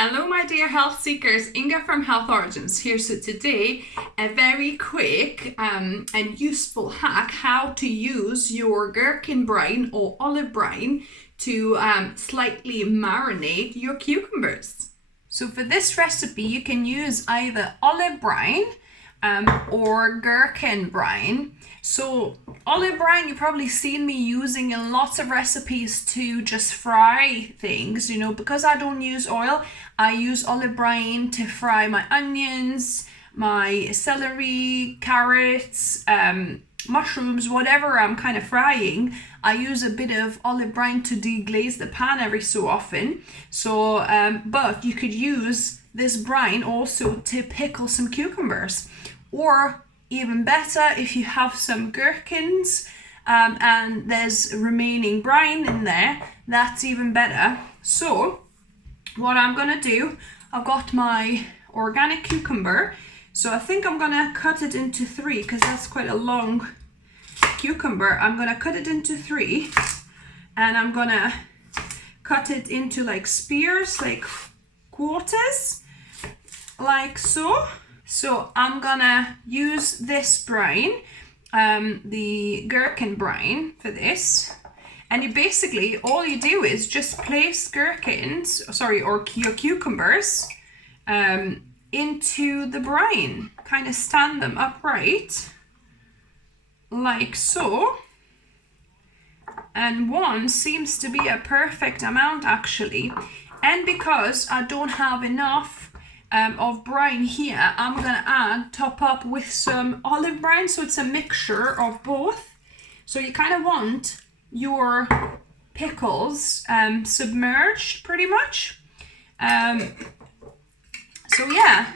Hello my dear health seekers, Inga from Health Origins here. So today a very quick and useful hack how to use your gherkin brine or olive brine to slightly marinate your cucumbers. So for this recipe you can use either olive brine or gherkin brine. So olive brine, you've probably seen me using in lots of recipes to just fry things, because I don't use oil. I use olive brine to fry my onions, my celery, carrots, mushrooms, whatever I'm kind of frying. I use a bit of olive brine to deglaze the pan every so often. So, but you could use this brine also to pickle some cucumbers, or even better, if you have some gherkins and there's remaining brine in there, that's even better. So what I'm gonna do, I've got my organic cucumber, so I think I'm gonna cut it into three because that's quite a long cucumber. I'm gonna cut it into three and I'm gonna cut it into like spears, like quarters, like so. So I'm gonna use this brine, the gherkin brine for this. And you basically, all you do is just place gherkins, or your cucumbers into the brine. Kind of stand them upright, like so. And one seems to be a perfect amount actually. And because I don't have enough of brine here, I'm gonna top up with some olive brine, so it's a mixture of both. So you kind of want your pickles submerged pretty much. So yeah,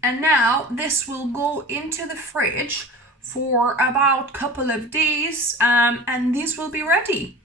and now this will go into the fridge for about a couple of days and these will be ready.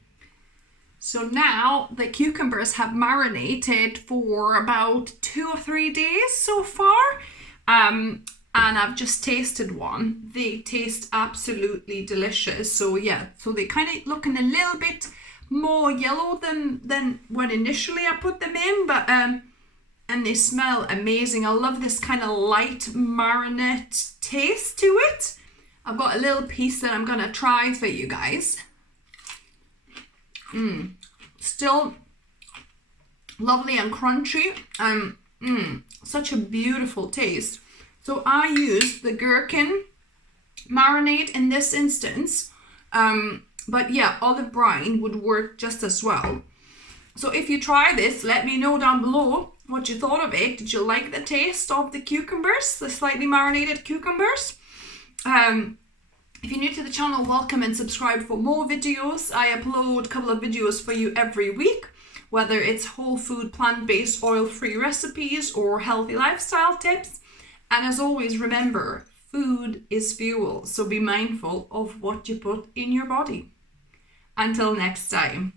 So now the cucumbers have marinated for about 2 or 3 days so far. And I've just tasted one. They taste absolutely delicious. So yeah, so they kind of looking a little bit more yellow than when initially I put them in, but and they smell amazing. I love this kind of light marinate taste to it. I've got a little piece that I'm gonna try for you guys. Still lovely and crunchy, such a beautiful taste. So I use the gherkin marinade in this instance, but yeah, olive brine would work just as well. So if you try this, let me know down below what you thought of it. Did you like the taste of the cucumbers, the slightly marinated cucumbers? If you're new to the channel, welcome and subscribe for more videos. I upload a couple of videos for you every week, whether it's whole food, plant-based, oil-free recipes or healthy lifestyle tips. And as always, remember, food is fuel, so be mindful of what you put in your body. Until next time.